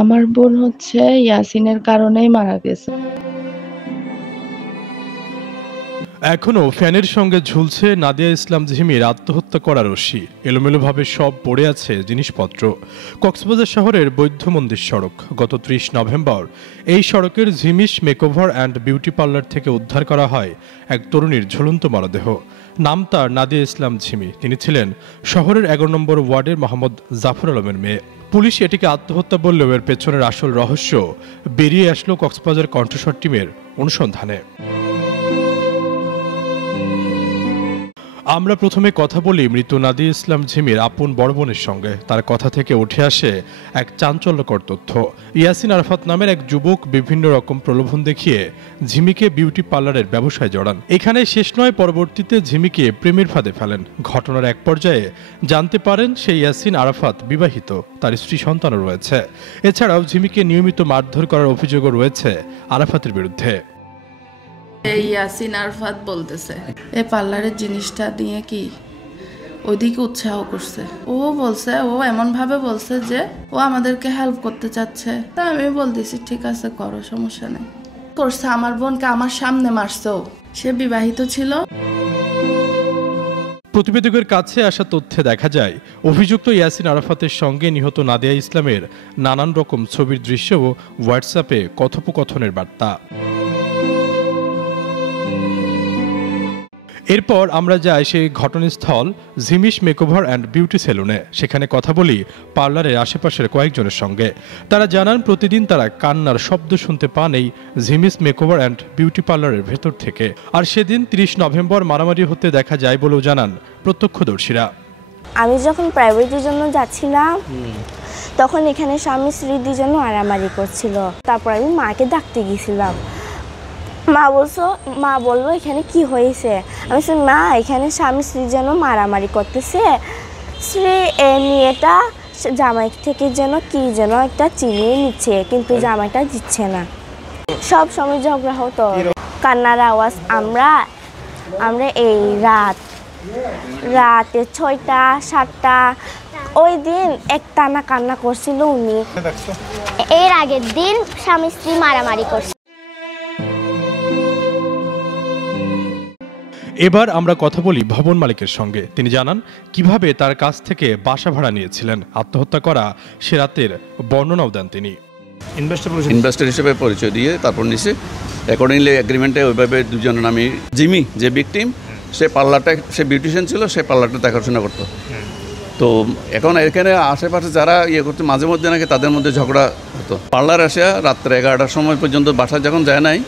আমার বোন হচ্ছে ইয়াসিনের কারণেই মারা গেছে। এখনো ফ্যানের সঙ্গে ঝুলছে নাদিয়া ইসলাম ঝিমির আত্মহত্যা করার রশি। এলোমেলোভাবে সব পড়ে আছে জিনিসপত্র। কক্সবাজার শহরের বৌদ্ধ মন্দির সড়ক। গত ৩০ নভেম্বর এই সড়কের ঝিমিস মেকওভার অ্যান্ড বিউটি পার্লার থেকে উদ্ধার করা হয় এক তরুণীর ঝুলন্ত মরদেহ। নাম তার নাদিয়া ইসলাম ঝিমি। তিনি ছিলেন শহরের ১১ নম্বর ওয়ার্ডের মোহাম্মদ জাফর আলমের মেয়ে। পুলিশ এটিকে আত্মহত্যা বললেও এর পেছনের আসল রহস্য বেরিয়ে আসলো কক্সবাজার কণ্ঠস্বর টিমের অনুসন্ধানে। আমরা প্রথমে কথা বলি মৃত নাদিয়া ইসলাম ঝিমির আপন বড় বোনের সঙ্গে। তার কথা থেকে উঠে আসে এক চাঞ্চল্যকর তথ্য। ইয়াসিন আরাফাত নামের এক যুবক বিভিন্ন রকম প্রলোভন দেখিয়ে ঝিমিকে বিউটি পার্লারের ব্যবসায় জড়ান। এখানে শেষ নয়, পরবর্তীতে ঝিমিকে প্রেমের ফাঁদে ফেলেন। ঘটনার এক পর্যায়ে জানতে পারেন সেই ইয়াসিন আরাফাত বিবাহিত, তার স্ত্রী সন্তানও রয়েছে। এছাড়াও ঝিমিকে নিয়মিত মারধর করার অভিযোগও রয়েছে আরাফাতের বিরুদ্ধে। ইয়াসিন আরাফাত বলতেছে এই পার্লারের জিনিসটা নিয়ে কি ওইদিকে উৎসাহ করছে। ও বলছে, ও এমন ভাবে বলছে যে ও আমাদেরকে হেল্প করতে চাচ্ছে। তা আমি বলতেছি ঠিক আছে করো, সমস্যা নেই। করছে আমার বোনকে আমার সামনে মারছে। সে বিবাহিত ছিল। প্রতিবেদকের কাছে আসা তথ্যে দেখা যায় অভিযুক্ত ইয়াসিন আরাফাতের সঙ্গে নিহত নাদিয়া ইসলামের নানান রকম ছবির দৃশ্য ও হোয়াটসঅ্যাপে কথোপকথনের বার্তা। এরপর আমরা যাই সেই ঘটনাস্থল ঝিমিস মেকওভার অ্যান্ড বিউটি সেলুনে। সেখানে কথা বলি পার্লারের আশেপাশের কয়েকজনের সঙ্গে। তারা জানান প্রতিদিন তারা কান্নার শব্দ শুনতে পান এই ঝিমিস মেকওভার অ্যান্ড বিউটি পার্লারের ভেতর থেকে। আর সেদিন ৩০ নভেম্বর মারামারি হতে দেখা যায় বলেও জানান প্রত্যক্ষদর্শীরা। আমি যখন প্রাইভেটের জন্য যাচ্ছিলাম তখন এখানে স্বামী স্ত্রী দুজন মারামারি করছিল। তারপর আমি মাকে ডাকতে গিয়েছিলাম। মা বললো এখানে কি হয়েছে। আমি বলছি মা এখানে স্বামী স্ত্রী যেন মারামারি করতেছে। স্ত্রী মেয়েটা জামাই থেকে যেন কি যেন একটা চিনিয়ে নিচ্ছে, কিন্তু জামাইটা দিচ্ছে না। সব সময় ঝগড়া হতো, কান্নার আওয়াজ। আমরা এই রাতে ৬টা ৭টা ওই দিন একটানা কান্না করছিল উনি। এর আগের দিন স্বামী স্ত্রী মারামারি করছে। এবার আমরা কথা বলি ভবন মালিকের সঙ্গে। তিনি জানান কিভাবে তার কাছ থেকে বাসা ভাড়া নিয়েছিলেন। আত্মহত্যা করা সে রাতের বর্ণনাও দেন তিনি। ইনভেস্টর হিসেবে পরিচয় দিয়ে তারপর নিচে অ্যাকর্ডিংলি এগ্রিমেন্টে ওইভাবে দুজনের নামে জিমি যে ভিকটিম সে পার্লারটা, সে বিউটিশিয়ান ছিল, সে পার্লারটা দেখাশোনা করতো। তো এখন এখানে আশেপাশে যারা করতো মাঝে মধ্যে নাকি তাদের মধ্যে ঝগড়া হতো। পার্লার আসে রাত্রে 11টার সময় পর্যন্ত বাসায় যখন যায় নাই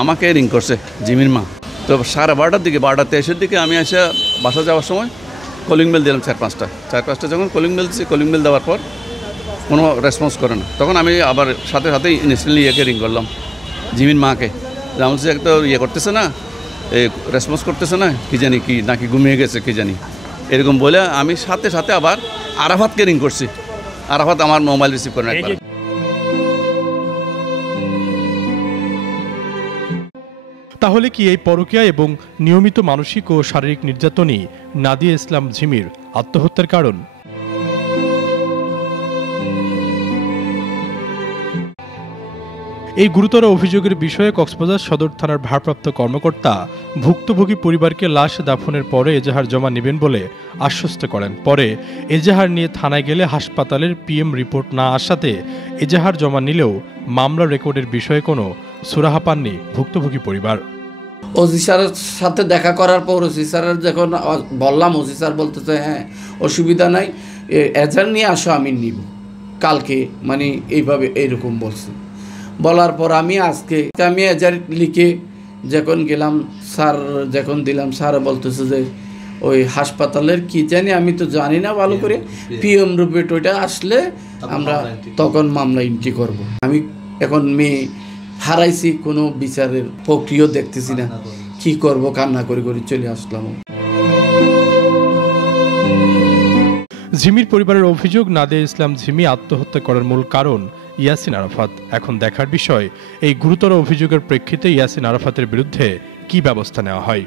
আমাকে রিং করছে জিমির মা। তো 12:30টার দিকে 12:23-এর দিকে আমি এসে বাসা যাওয়ার সময় কলিং বেল দিলাম 4-5টা যখন কলিং বেল দিচ্ছি, কলিং বেল দেওয়ার পর কোনো রেসপন্স করে না। তখন আমি আবার সাথে ইনস্ট্যান্টলি রিং করলাম জিমির মাকে। যেমন সে একটা করতেছে না, রেসপন্স করতেছে না, কি জানি কি নাকি ঘুমিয়ে গেছে কি জানি এরকম বলে আমি সাথে আবার আরাফাতকে রিং করছি। আরাফাত আমার মোবাইল রিসিভ করে না। তাহলে কি এই পরকীয়া এবং নিয়মিত মানসিক ও শারীরিক নির্যাতনই নাদিয়া ইসলাম ঝিমির আত্মহত্যার কারণ? এই গুরুতর অভিযোগের বিষয়ে কক্সবাজার সদর থানার ভারপ্রাপ্ত কর্মকর্তা ভুক্তভোগী পরিবারকে লাশ দাফনের পরে এজাহার জমা নেবেন বলে আশ্বস্ত করেন। পরে এজাহার নিয়ে থানায় গেলে হাসপাতালের পিএম রিপোর্ট না আসাতে এজাহার জমা নিলেও মামলা রেকর্ডের বিষয়ে কোনো সুরাহা পাননি ভুক্তভোগী পরিবার। ওসি স্যারের সাথে দেখা করার পর ওসি স্যারের যখন বললাম, ওসি স্যার বলতেছে হ্যাঁ অসুবিধা নাই, এজাহার নিয়ে আসো আমি নিব কালকে, মানে এইভাবে এইরকম বলছে। বলার পর আমি এজাহার লিখে যখন গেলাম, স্যার যখন দিলাম, স্যার বলতেছে যে ওই হাসপাতালের কি জানি আমি তো জানি না ভালো করে, পিএম রিপোর্ট ওইটা আসলে আমরা তখন মামলা এন্ট্রি করব। আমি এখন মেয়ে হারাইছি, কোনো বিচারের প্রক্রিয়া দেখতেছি না, কি করব, কান্না করে চলে আসলাম। ঝিমির পরিবারের অভিযোগ নাদিয়া ইসলাম ঝিমি আত্মহত্যা করার মূল কারণ ইয়াসিন আরাফাত। এখন দেখার বিষয় এই গুরুতর অভিযোগের প্রেক্ষিতে ইয়াসিন আরাফাতের বিরুদ্ধে কি ব্যবস্থা নেওয়া হয়।